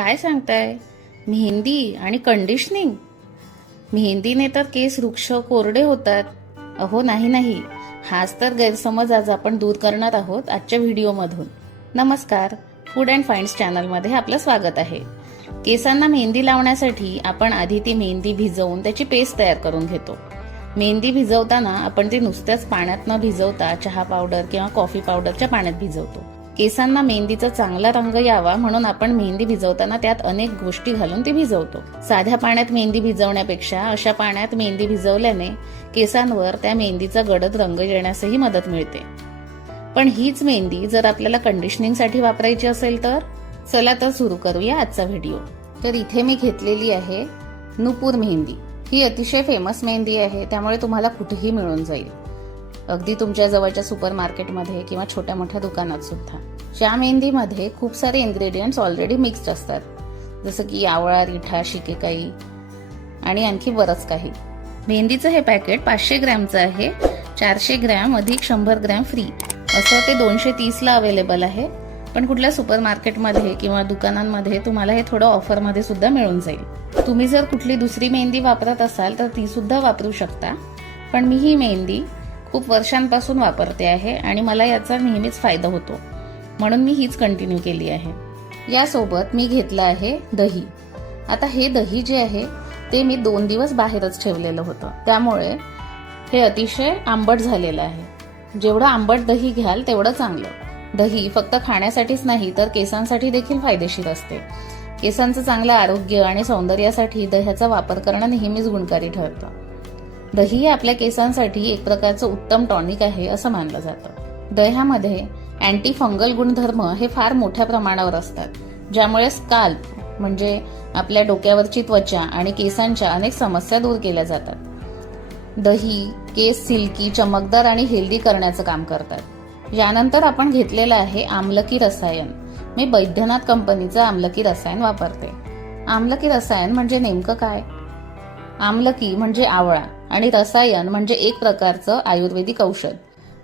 काय सांगताय? मेहंदी आणि कंडिशनिंग? मेहंदीने तर केस वृक्ष कोरडे होतात. अहो नाही नाही, हाच तर गैरसमज आज आपण दूर करणार आहोत आजच्या व्हिडिओमधून. नमस्कार, फूड अँड फाइंड्स चॅनलमध्ये आपलं स्वागत आहे. केसांना मेहंदी लावण्यासाठी आपण आधी ती मेहंदी भिजवून त्याची पेस्ट तयार करून घेतो. मेहंदी भिजवताना आपण ती नुसत्याच पाण्यात न भिजवता चहा पावडर किंवा कॉफी पावडरच्या पाण्यात भिजवतो. केसांना मेहंदीचा चांगला रंग यावा म्हणून आपण मेहंदी भिजवताना त्यात अनेक गोष्टी घालून ती भिजवतो. साध्या पाण्यात मेहंदी भिजवण्यापेक्षा अशा पाण्यात मेहंदी भिजवल्याने केसांवर त्या मेहंदीचा गडद रंग येण्यासही मदत मिळते. पण हीच मेहंदी जर आपल्याला कंडिशनिंगसाठी वापरायची असेल तर चला तर सुरू करूया आजचा व्हिडिओ. तर इथे मी घेतलेली आहे नुपूर मेहंदी. ही अतिशय फेमस मेहंदी आहे, त्यामुळे तुम्हाला कुठेही मिळून जाईल, अगदी तुमच्या जवळच्या सुपर मार्केटमध्ये किंवा छोट्या मोठ्या दुकानात सुद्धा. या मेहंदीमध्ये खूप सारे इन्ग्रेडियंट्स ऑलरेडी मिक्स्ड असतात, जसं की आवळा, रिठा, शिकेकाई आणि आणखी बरंच काही. मेहंदीचं हे पॅकेट 500 ग्रॅमचं आहे. 400 ग्रॅम अधिक 100 ग्रॅम फ्री असं ते 230 ला अवेलेबल आहे. पण कुठल्या सुपर मार्केटमध्ये किंवा दुकानांमध्ये तुम्हाला हे थोडं ऑफरमध्ये सुद्धा मिळून जाईल. तुम्ही जर कुठली दुसरी मेहंदी वापरत असाल तर ती सुद्धा वापरू शकता. पण मी ही मेहंदी खूप वर्षांपासून वापरते आहे आणि मला याचा नेहमीच फायदा होतो, म्हणून मी हीच कंटिन्यू केली आहे. यासोबत मी घेतलं आहे दही. आता हे दही जे आहे ते मी 2 दिवस बाहेरच ठेवलेलं होतं, त्यामुळे हे अतिशय आंबट झालेलं आहे. जेवढं आंबट दही घ्याल तेवढं चांगलं. दही फक्त खाण्यासाठीच नाही तर केसांसाठी देखील फायदेशीर असते. केसांचं चांगलं आरोग्य आणि सौंदर्यासाठी दह्याचा वापर करणं नेहमीच गुणकारी ठरतं. दही हे आपल्या केसांसाठी एक प्रकारचं उत्तम टॉनिक आहे असं मानलं जातं. दह्यामध्ये अँटी फंगल गुणधर्म हे फार मोठ्या प्रमाणावर असतात, ज्यामुळे स्काल्प म्हणजे आपल्या डोक्यावरची त्वचा आणि केसांच्या अनेक समस्या दूर केल्या जातात. दही केस सिल्की, चमकदार आणि हेल्दी करण्याचं काम करतात. यानंतर आपण घेतलेलं आहे आमलकी रसायन. मी बैद्यनाथ कंपनीचं आमलकी रसायन वापरते. आमलकी रसायन म्हणजे नेमकं काय? आमलकी म्हणजे आवळा आणि रसायन म्हणजे एक प्रकारचं आयुर्वेदिक औषध.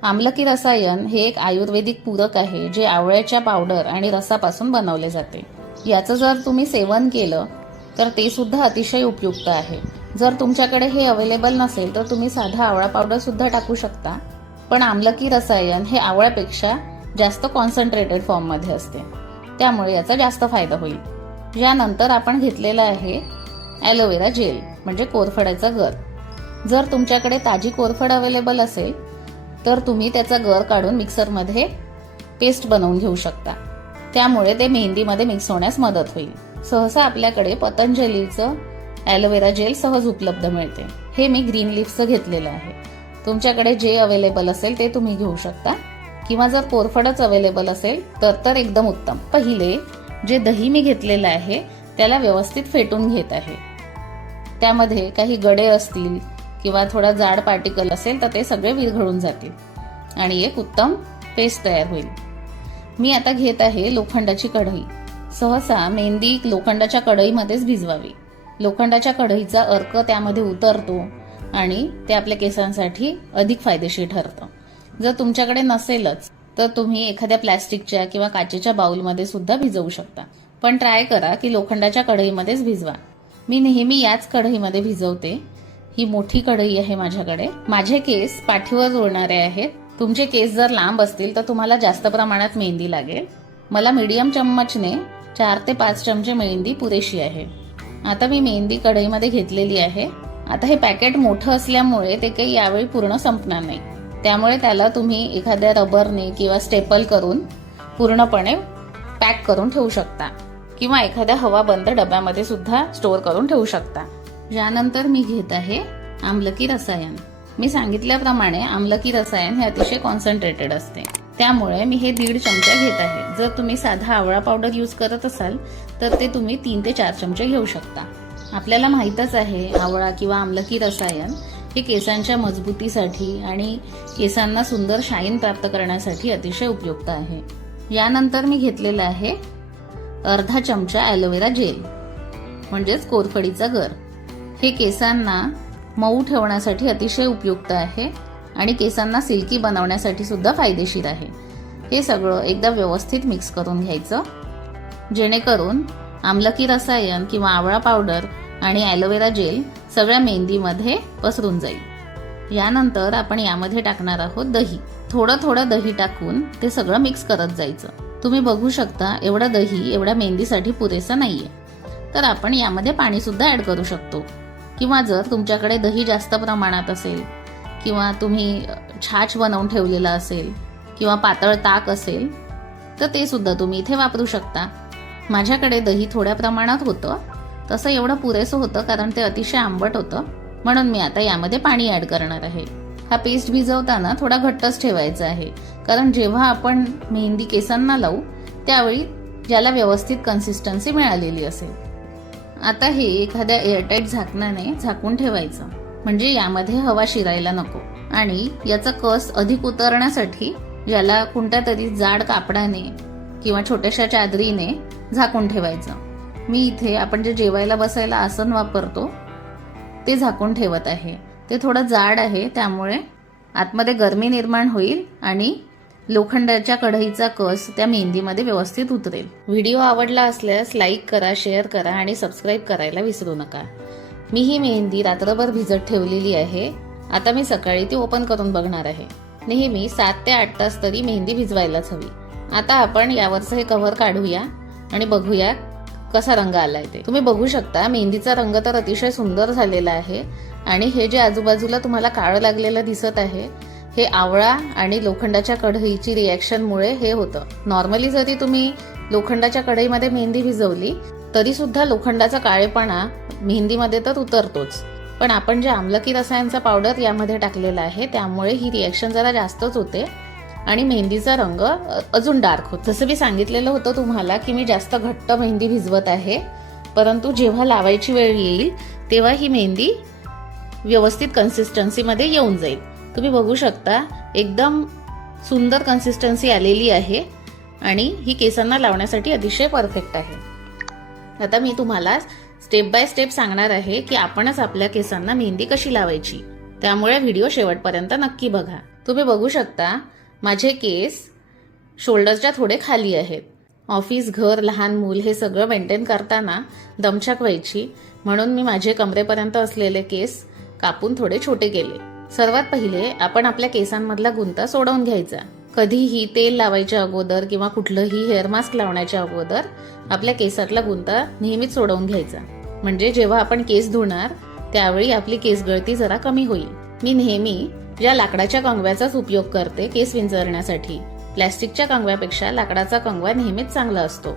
आमलकी रसायन हे एक आयुर्वेदिक पूरक आहे जे आवळ्याच्या पावडर आणि रसापासून बनवले जाते. याचं जर तुम्ही सेवन केलं तर ते सुद्धा अतिशय उपयुक्त आहे. जर तुमच्याकडे हे अवेलेबल नसेल तर तुम्ही साधा आवळा पावडर सुद्धा टाकू शकता. पण आमलकी रसायन हे आवळ्यापेक्षा जास्त कॉन्सन्ट्रेटेड फॉर्ममध्ये असते, त्यामुळे याचा जास्त फायदा होईल. यानंतर आपण घेतलेला आहे ॲलोवेरा जेल म्हणजे कोरफडाचा गर. जर तुमच्याकडे ताजी कोरफड अवेलेबल असेल तर तुम्ही त्याचा गर काढून मिक्सरमध्ये पेस्ट बनवून घेऊ शकता. त्यामुळे ते मेहंदीमध्ये मिक्स होण्यास मदत होईल. सहसा आपल्याकडे पतंजलीचं ॲलोवेरा जेल सहज उपलब्ध मिळते. हे मी ग्रीन लीफचं घेतलेलं आहे. तुमच्याकडे जे अवेलेबल असेल ते तुम्ही घेऊ शकता, किंवा जर कोरफडच अवेलेबल असेल तर एकदम उत्तम. पहिले जे दही मी घेतलेलं आहे त्याला व्यवस्थित फेटून घेत आहे. त्यामध्ये काही गडे असतील किंवा थोडा जाड पार्टिकल असेल तर ते सगळे विरघळून जातील आणि एक उत्तम पेस्ट तयार होईल. मी आता घेत आहे लोखंडाची कढई. सहसा मेहंदी लोखंडाच्या कढईमध्येच भिजवावी. लोखंडाच्या कढईचा अर्क त्यामध्ये उतरतो आणि ते आपल्या केसांसाठी अधिक फायदेशीर ठरतं. जर तुमच्याकडे नसेलच तर तुम्ही एखाद्या प्लॅस्टिकच्या किंवा काचेच्या बाउलमध्ये सुद्धा भिजवू शकता. पण ट्राय करा की लोखंडाच्या कढईमध्येच भिजवा. मी नेहमी याच कढईमध्ये भिजवते. ही मोठी कढई आहे माझ्याकडे. माझे केस पाठीवर जोडणारे आहेत. तुमचे केस जर लांब असतील तर तुम्हाला जास्त प्रमाणात मेहंदी लागेल. मला मीडियम चम्मचने 4 ते 5 चमचे मेहंदी पुरेशी आहे. आता मी मेहंदी कढईमध्ये घेतलेली आहे. आता हे पॅकेट मोठं असल्यामुळे ते काही यावेळी पूर्ण संपणार नाही, त्यामुळे त्याला तुम्ही एखाद्या रबरने किंवा स्टेपल करून पूर्णपणे पॅक करून ठेवू शकता, किंवा एखाद्या हवाबंद डब्यामध्ये सुद्धा स्टोअर करून ठेवू शकता. यानंतर मी घेत आहे आमलकी रसायन. मी सांगितल्याप्रमाणे आमलकी रसायन हे अतिशय कॉन्सन्ट्रेटेड असते, त्यामुळे मी हे 1.5 चमचा घेत आहे. जर तुम्ही साधा आवळा पावडर यूज करत असाल तर ते तुम्ही 3 ते 4 चमचे घेऊ शकता. आपल्याला माहीतच आहे आवळा किंवा आमलकी रसायन हे केसांच्या मजबूतीसाठी आणि केसांना सुंदर शाईन प्राप्त करण्यासाठी अतिशय उपयुक्त आहे. यानंतर मी घेतलेला आहे अर्धा चमचा ॲलोवेरा जेल म्हणजेच कोरफडीचा गर. हे केसांना मऊ ठेवण्यासाठी अतिशय उपयुक्त आहे आणि केसांना सिल्की बनवण्यासाठी सुद्धा फायदेशीर आहे. हे सगळं एकदा व्यवस्थित मिक्स करून घ्यायचं, जेणेकरून आमलकी रसायन किंवा आवळा पावडर आणि ॲलोवेरा जेल सगळ्या मेहंदीमध्ये पसरून जाईल. यानंतर आपण यामध्ये टाकणार आहोत दही. थोडं थोडं दही टाकून ते सगळं मिक्स करत जायचं. तुम्ही बघू शकता एवढं दही एवढ्या मेहंदीसाठी पुरेसं नाहीये, तर आपण यामध्ये पाणी सुद्धा ऍड करू शकतो. किंवा जर तुमच्याकडे दही जास्त प्रमाणात असेल किंवा तुम्ही छाछ बनवून ठेवलेला असेल किंवा पातळ ताक असेल तर ते सुद्धा तुम्ही इथे वापरू शकता. माझ्याकडे दही थोड्या प्रमाणात होतं, तसं एवढं पुरेसं होतं कारण ते अतिशय आंबट होतं, म्हणून मी आता यामध्ये पाणी ऍड करणार आहे. हा पेस्ट भिजवताना थोडा घट्टच ठेवायचा आहे, कारण जेव्हा आपण मेहंदी केसांना लावू त्यावेळी ज्याला व्यवस्थित कन्सिस्टन्सी मिळालेली असेल. आता हे एखाद्या एअरटाईट झाकणाने झाकून ठेवायचं, म्हणजे यामध्ये हवा शिरायला नको. आणि याचा कस अधिक उतरण्यासाठी याला कोणत्या तरी जाड कापडाने किंवा छोट्याशा चादरीने झाकून ठेवायचं. मी इथे आपण जे जेवायला बसायला आसन वापरतो ते झाकून ठेवत आहे. ते थोडं जाड आहे, त्यामुळे आतमध्ये गरमी निर्माण होईल आणि लोखंडाच्या कढईचा कस त्या मेहंदीमध्ये व्यवस्थित उतरेल. व्हिडिओ आवडला असल्यास लाईक करा, शेअर करा आणि सबस्क्राईब करायला विसरू नका. मी ही मेहंदी रात्रभर भिजत ठेवलेली आहे. आता मी सकाळी ती ओपन करून बघणार आहे. नेहमी 7 ते 8 तास तरी मेहंदी भिजवायलाच हवी. आता आपण यावरचं हे कव्हर काढूया आणि बघूया कसा रंग आलाय ते. तुम्ही बघू शकता मेहंदीचा रंग तर अतिशय सुंदर झालेला आहे. आणि हे जे आजूबाजूला तुम्हाला काळं लागलेलं दिसत आहे हे आवळा आणि लोखंडाच्या कढईची रिॲक्शनमुळे हे होतं. नॉर्मली जरी तुम्ही लोखंडाच्या कढईमध्ये मेहंदी भिजवली तरी सुद्धा लोखंडाचा काळेपणा मेहंदीमध्ये तर उतरतोच, पण आपण जे आमलकी रसायनचा पावडर यामध्ये टाकलेला आहे त्यामुळे ही रिॲक्शन जरा जास्तच होते आणि मेहंदीचा रंग अजून डार्क होतो. जसं मी सांगितलेलं होतं तुम्हाला की मी जास्त घट्ट मेहंदी भिजवत आहे, परंतु जेव्हा लावायची वेळ येईल तेव्हा ही मेहंदी व्यवस्थित कन्सिस्टन्सीमध्ये येऊन जाईल. तुम्ही बघू शकता एकदम सुंदर कन्सिस्टन्सी आलेली आहे आणि ही केसांना लावण्यासाठी अतिशय परफेक्ट आहे. आता मी तुम्हाला स्टेप बाय स्टेप सांगणार आहे की आपणच आपल्या केसांना मेहंदी कशी लावायची, त्यामुळे व्हिडिओ शेवटपर्यंत नक्की बघा. तुम्ही बघू शकता माझे केस शोल्डरच्या थोडे खाली आहेत. ऑफिस, घर, लहान मूल हे सगळं मेंटेन करताना दमछाक व्हायची, म्हणून मी माझे कमरेपर्यंत असलेले केस कापून थोडे छोटे केले. सर्वात पहिले आपण आपल्या केसांमधला गुंता सोडवून घ्यायचा. कधीही तेल लावायच्या अगोदर किंवा कुठलंही हेअर मास्क लावण्याच्या अगोदर आपल्या केसातला गुंता नेहमीच सोडवून घ्यायचा, म्हणजे जेव्हा आपण केस धुणार त्यावेळी आपली केस गळती जरा कमी होईल. मी नेहमी या लाकडाच्या कंगव्याचाच उपयोग करते केस विंचरण्यासाठी. प्लॅस्टिकच्या कंगव्यापेक्षा लाकडाचा कंगवा नेहमीच चांगला असतो.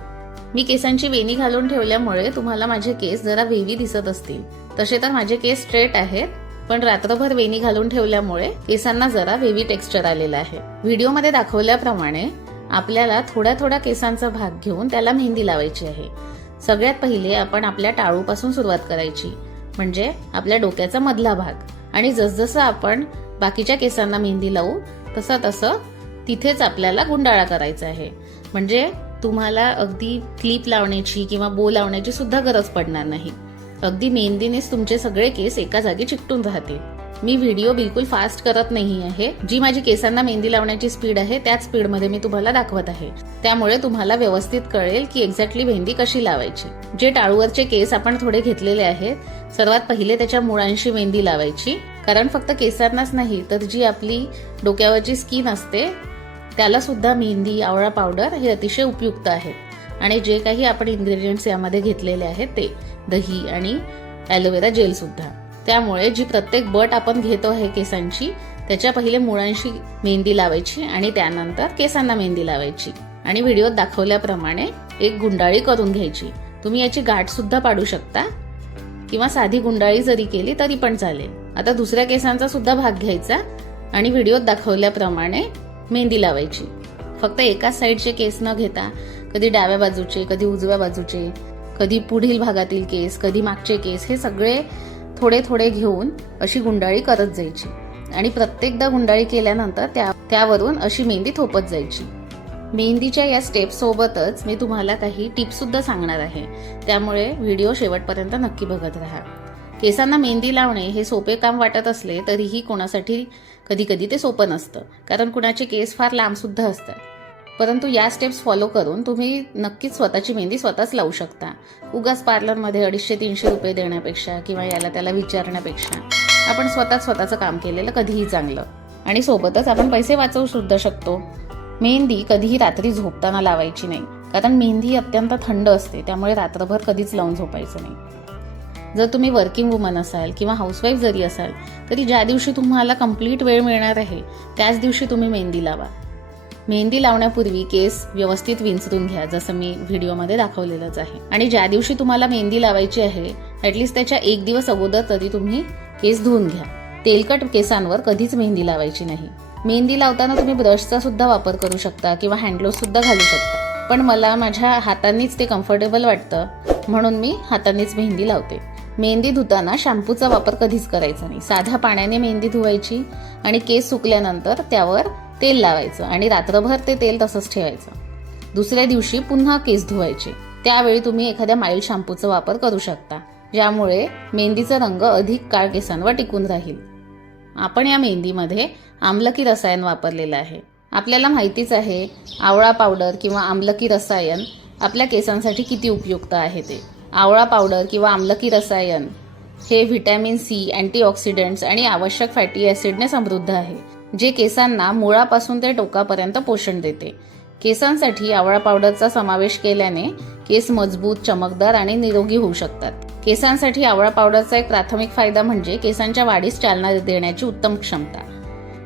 मी केसांची वेणी घालून ठेवल्यामुळे तुम्हाला माझे केस जरा वेवी दिसत असतील. तसे तर माझे केस स्ट्रेट आहेत, पण रात्रभर वेणी घालून ठेवल्यामुळे केसांना जरा वेवी टेक्स्चर आलेलं आहे. व्हिडिओमध्ये दाखवल्याप्रमाणे आपल्याला थोड्या थोड्या केसांचा भाग घेऊन त्याला मेहंदी लावायची आहे. सगळ्यात पहिले आपण आपल्या टाळूपासून सुरुवात करायची, म्हणजे आपल्या डोक्याचा मधला भाग. आणि जसजसं आपण बाकीच्या केसांना मेहंदी लावू तसं तसं तिथेच आपल्याला गुंडाळा करायचा आहे, म्हणजे तुम्हाला अगदी क्लिप लावण्याची किंवा बो लावण्याची सुद्धा गरज पडणार नाही. अगदी मेहंदीनेच तुमचे सगळे केस एका जागी चिकटून राहतील. मी व्हिडिओ बिलकुल फास्ट करत नाही आहे. जी माझी केसांना मेहंदी लावण्याची स्पीड आहे त्याच स्पीडमध्ये मी तुम्हाला दाखवत आहे, त्यामुळे तुम्हाला व्यवस्थित कळेल की एक्झॅक्टली मेहंदी कशी लावायची. जे टाळूवरचे केस आपण थोडे घेतलेले आहेत, सर्वात पहिले त्याच्या मुळांशी मेहंदी लावायची, कारण फक्त केसांनाच नाही तर जी आपली डोक्यावरची स्किन असते त्याला सुद्धा मेहंदी, आवळा पावडर हे अतिशय उपयुक्त आहेत. आणि जे काही आपण इन्ग्रेडियंट्स यामध्ये घेतलेले आहेत ते दही आणि ॲलोवेरा जेल सुद्धा. त्यामुळे जी प्रत्येक बट आपण घेतो आहे केसांची त्याच्या पहिले मुळांशी मेहंदी लावायची आणि त्यानंतर केसांना मेहंदी लावायची आणि व्हिडिओत दाखवल्याप्रमाणे एक गुंडाळी करून घ्यायची. तुम्ही याची गाठ सुद्धा पाडू शकता किंवा साधी गुंडाळी जरी केली तरी पण चालेल. आता दुसऱ्या केसांचा सुद्धा भाग घ्यायचा आणि व्हिडिओत दाखवल्याप्रमाणे मेहंदी लावायची. फक्त एकाच साईडचे केस न घेता कधी डाव्या बाजूचे, कधी उजव्या बाजूचे, कधी पुढील भागातील केस, कधी मागचे केस, हे सगळे थोडे थोडे घेऊन अशी गुंडाळी करत जायची आणि प्रत्येकदा गुंडाळी केल्यानंतर त्यावरून अशी मेहंदी थोपत जायची. मेहंदीच्या या स्टेप सोबतच मी तुम्हाला काही टिप्स सुद्धा सांगणार आहे, त्यामुळे व्हिडिओ शेवटपर्यंत नक्की बघत राहा. केसांना मेहंदी लावणे हे सोपे काम वाटत असले तरीही कोणासाठी कधी कधी ते सोपं नसतं, कारण कुणाचे केस फार लांब सुद्धा असतात. परंतु या स्टेप्स फॉलो करून तुम्ही नक्कीच स्वतःची मेहंदी स्वतःच लावू शकता. उगाच पार्लरमध्ये 250-300 रुपये देण्यापेक्षा किंवा याला त्याला विचारण्यापेक्षा आपण स्वतःचं काम केलेलं कधीही चांगलं. आणि सोबतच आपण पैसे वाचवू सुद्धा शकतो. मेहंदी कधीही रात्री झोपताना लावायची नाही, कारण मेहंदी अत्यंत थंड असते, त्यामुळे रात्रभर कधीच लावून झोपायचं नाही. जर तुम्ही वर्किंग वुमन असाल किंवा हाऊसवाईफ जरी असाल तरी ज्या दिवशी तुम्हाला कंप्लीट वेळ मिळणार आहे त्याच दिवशी तुम्ही मेहंदी लावा. मेहंदी लावण्यापूर्वी केस व्यवस्थित विंचरून घ्या, जसं मी व्हिडिओमध्ये दाखवलेलंच आहे. आणि ज्या दिवशी तुम्हाला मेहंदी लावायची आहे ॲटलिस्ट त्याच्या 1 दिवस अगोदर तरी तुम्ही केस धुवून घ्या. तेलकट केसांवर कधीच मेहंदी लावायची नाही. मेहंदी लावताना तुम्ही ब्रशचा सुद्धा वापर करू शकता किंवा हँडग्लोव्ह सुद्धा घालू शकता, पण मला माझ्या हातांनीच ते कम्फर्टेबल वाटतं म्हणून मी हातांनीच मेहंदी लावते. मेहंदी धुताना शॅम्पूचा वापर कधीच करायचा नाही. साध्या पाण्याने मेहंदी धुवायची आणि केस सुकल्यानंतर त्यावर तेल लावायचं आणि रात्रभर ते तेल तसंच ठेवायचं. दुसऱ्या दिवशी पुन्हा केस धुवायचे. त्यावेळी तुम्ही एखाद्या माइल्ड शॅम्पूचा वापर करू शकता, ज्यामुळे मेहंदीचा रंग अधिक काळ केसांवर टिकून राहील. आपण या मेहंदीमध्ये आम्लकी रसायन वापरलेलं आहे. आपल्याला माहितीच आहे आवळा पावडर किंवा आम्लकी रसायन आपल्या केसांसाठी किती उपयुक्त आहे ते. आवळा पावडर किंवा आम्लकी रसायन हे व्हिटॅमिन सी, अँटीऑक्सिडंट्स आणि आवश्यक फॅटी ॲसिडने समृद्ध आहे, जे केसांना मुळापासून ते टोकापर्यंत पोषण देते. केसांसाठी आवळा पावडरचा समावेश केल्याने केस मजबूत, चमकदार आणि निरोगी होऊ शकतात. केसांसाठी आवळा पावडरचा एक प्राथमिक फायदा म्हणजे केसांच्या वाढीस चालना देण्याची उत्तम क्षमता,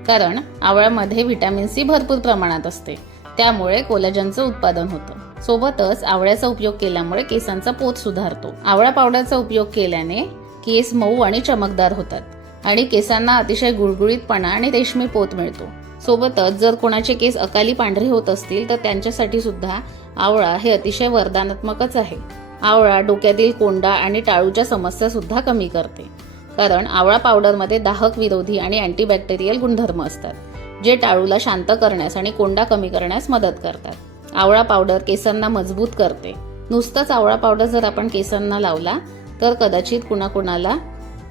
कारण आवळ्यामध्ये व्हिटॅमिन सी भरपूर प्रमाणात असते, त्यामुळे कोलाजनचं उत्पादन होतं. सोबतच आवळ्याचा उपयोग केल्यामुळे केसांचा पोत सुधारतो. आवळा पावडरचा उपयोग केल्याने केस मऊ आणि चमकदार होतात आणि केसांना अतिशय गुळगुळीतपणा आणि रेशमी पोत मिळतो. सोबतच जर कोणाचे केस अकाली पांढरे होत असतील तर त्यांच्यासाठी सुद्धा आवळा हे अतिशय वरदानात्मकच आहे. आवळा डोक्यातील कोंडा आणि टाळूच्या समस्या सुद्धा कमी करते, कारण आवळा पावडरमध्ये दाहक विरोधी आणि अँटीबॅक्टेरियल गुणधर्म असतात, जे टाळूला शांत करण्यास आणि कोंडा कमी करण्यास मदत करतात. आवळा पावडर केसांना मजबूत करते. नुसताच आवळा पावडर जर आपण केसांना लावला तर कदाचित कुणाकुणाला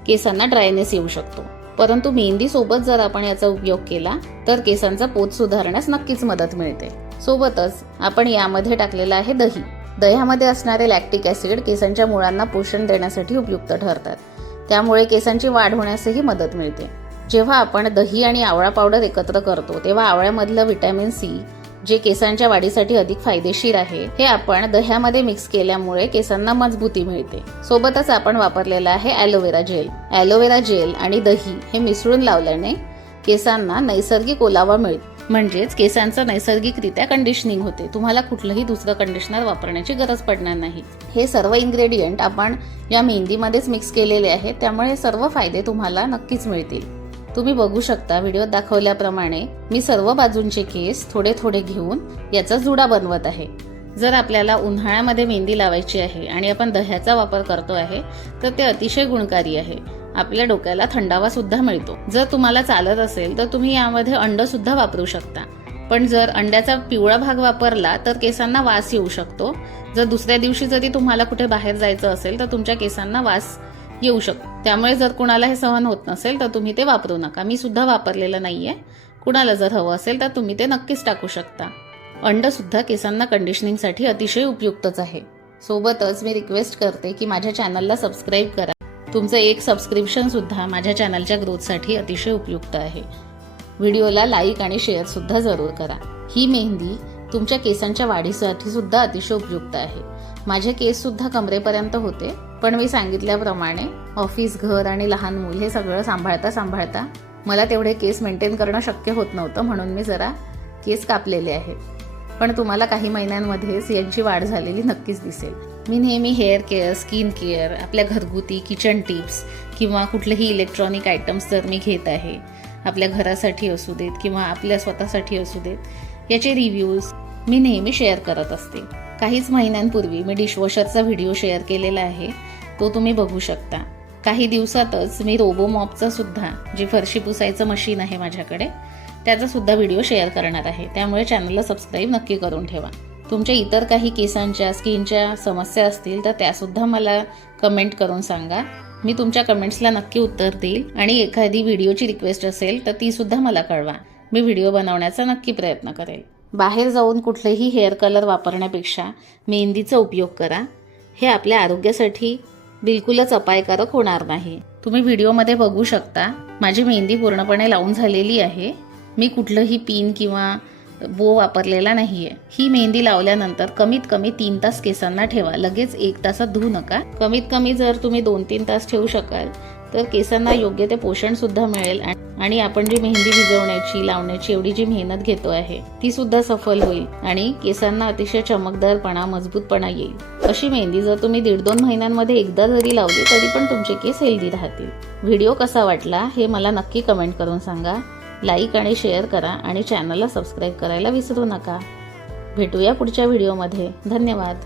केसांना ड्रायनेस येऊ शकतो, परंतु मेहंदी सोबत जर आपण याचा उपयोग केला तर केसांचा पोत सुधारण्यास नक्कीच मदत मिळते. सोबतच आपण यामध्ये टाकलेलं आहे दही. दह्यामध्ये असणारे लॅक्टिक ॲसिड केसांच्या मुळांना पोषण देण्यासाठी उपयुक्त ठरतात, त्यामुळे केसांची वाढ होण्यासही मदत मिळते. जेव्हा आपण दही आणि आवळा पावडर एकत्र करतो तेव्हा आवळ्यामधलं व्हिटॅमिन सी, जे केसांच्या वाढीसाठी अधिक फायदेशीर आहे, हे आपण दह्यामध्ये मिक्स केल्यामुळे केसांना मजबूती मिळते. सोबतच आपण वापरलेला आहे ॲलोवेरा जेल. ॲलोवेरा जेल आणि दही हे मिसळून लावल्याने केसांना नैसर्गिक ओलावा मिळतो, म्हणजेच केसांचं नैसर्गिकरित्या कंडिशनिंग होते. तुम्हाला कुठलंही दुसरं कंडिशनर वापरण्याची गरज पडणार नाही. हे सर्व इन्ग्रेडियंट आपण या मेहंदीमध्येच मिक्स केलेले आहेत, त्यामुळे सर्व फायदे तुम्हाला नक्कीच मिळतील. तुम्ही बघू शकता व्हिडिओत दाखवल्याप्रमाणे मी सर्व बाजूंचे केस थोडे थोडे घेऊन याचा जुडा बनवत आहे. जर आपल्याला उन्हाळ्यामध्ये मेहंदी लावायची आहे आणि आपण दह्याचा वापर करतो आहे तर ते अतिशय गुणकारी आहे. आपल्या डोक्याला थंडावा सुद्धा मिळतो. जर तुम्हाला चालत असेल तर तुम्ही यामध्ये अंड सुद्धा वापरू शकता, पण जर अंड्याचा पिवळा भाग वापरला तर केसांना वास येऊ शकतो. जर दुसऱ्या दिवशी जरी तुम्हाला कुठे बाहेर जायचं असेल तर तुमच्या केसांना वास येऊ शकतो. त्यामुळे जर कुणाला हे सहन होत नसेल तर तुम्ही ते वापरू नका. मी सुद्धा वापरलेलं नाहीये. कुणाला जर हवं असेल तर तुम्ही ते नक्कीच टाकू शकता. अंड सुद्धा केसांना कंडिशनिंगसाठी अतिशय उपयुक्तच आहे. सोबतच मी रिक्वेस्ट करते की माझ्या चॅनलला सबस्क्राईब करा. तुमचं एक सबस्क्रिप्शन सुद्धा माझ्या चॅनलच्या ग्रोथसाठी अतिशय उपयुक्त आहे. व्हिडिओला लाईक आणि शेअर सुद्धा जरूर करा. ही मेहंदी तुमच्या केसांच्या वाढीसाठी सुद्धा अतिशय उपयुक्त आहे. माझे केस सुद्धा कमरेपर्यंत होते, पण मी सांगितल्याप्रमाणे ऑफिस, घर आणि लहान मूल हे सगळं सांभाळता मला तेवढे केस मेंटेन करणं शक्य होत नव्हतं, म्हणून मी जरा केस कापलेले आहेत. पण तुम्हाला काही महिन्यांमध्येच यांची वाढ झालेली नक्कीच दिसेल. मी नेहमी हेअर केअर, स्किन केअर, आपल्या घरगुती किचन टिप्स किंवा कुठलेही इलेक्ट्रॉनिक आयटम्स जर मी घेत आहे, आपल्या घरासाठी असू देत किंवा आपल्या स्वतःसाठी असू देत, याचे रिव्ह्यूज मी नेहमी शेअर करत असते. काहीच महिन्यांपूर्वी मी डिशवॉशरचा व्हिडिओ शेअर केलेला आहे, तो तुम्ही बघू शकता. काही दिवसातच मी रोबोमॉपचा सुद्धा, जे फरशी पुसायचं मशीन आहे माझ्याकडे, त्याचा सुद्धा व्हिडिओ शेअर करणार आहे. त्यामुळे चॅनलला सबस्क्राईब नक्की करून ठेवा. तुमच्या इतर काही केसांच्या, स्किनच्या समस्या असतील तर त्यासुद्धा मला कमेंट करून सांगा. मी तुमच्या कमेंट्सला नक्की उत्तर देईल आणि एखादी व्हिडिओची रिक्वेस्ट असेल तर ती सुद्धा मला कळवा. मी व्हिडिओ बनवण्याचा नक्की प्रयत्न करेल. बाहेर जाऊन कुठलेही हेअर कलर वापरण्यापेक्षा मेहंदीचा उपयोग करा. हे आपल्या आरोग्यासाठी बिलकुलच अपायकारक होणार नाही. तुम्ही व्हिडिओमध्ये बघू शकता माझी मेहंदी पूर्णपणे लावून झालेली आहे. मी कुठलंही पिन किंवा बो वापरलेला नाहीये. ही मेहंदी लावल्यानंतर कमीत कमी 3 तास केसांना ठेवा. लगेच 1 तासात धुवू नका. कमीत कमी जर तुम्ही 2-3 तास ठेवू शकाल तर केसांना योग्य ते पोषण सुद्धा मिळेल आणि आपण जी मेहंदी भिजवण्याची लावण्याची एवढी जी मेहनत घेतो आहे ती सुद्धा सफल होईल आणि केसांना अतिशय चमकदारपणा मजबूतपणा येईल. अशी मेहंदी जर तुम्ही 1.5-2 महिन्यांमध्ये एकदा जरी लावली तरी पण तुमचे केस हेल्दी राहतील. व्हिडिओ कसा वाटला हे मला नक्की कमेंट करून सांगा. लाईक आणि शेअर करा आणि चॅनलला सबस्क्राईब करायला विसरू नका. भेटूया पुढच्या व्हिडिओमध्ये. धन्यवाद.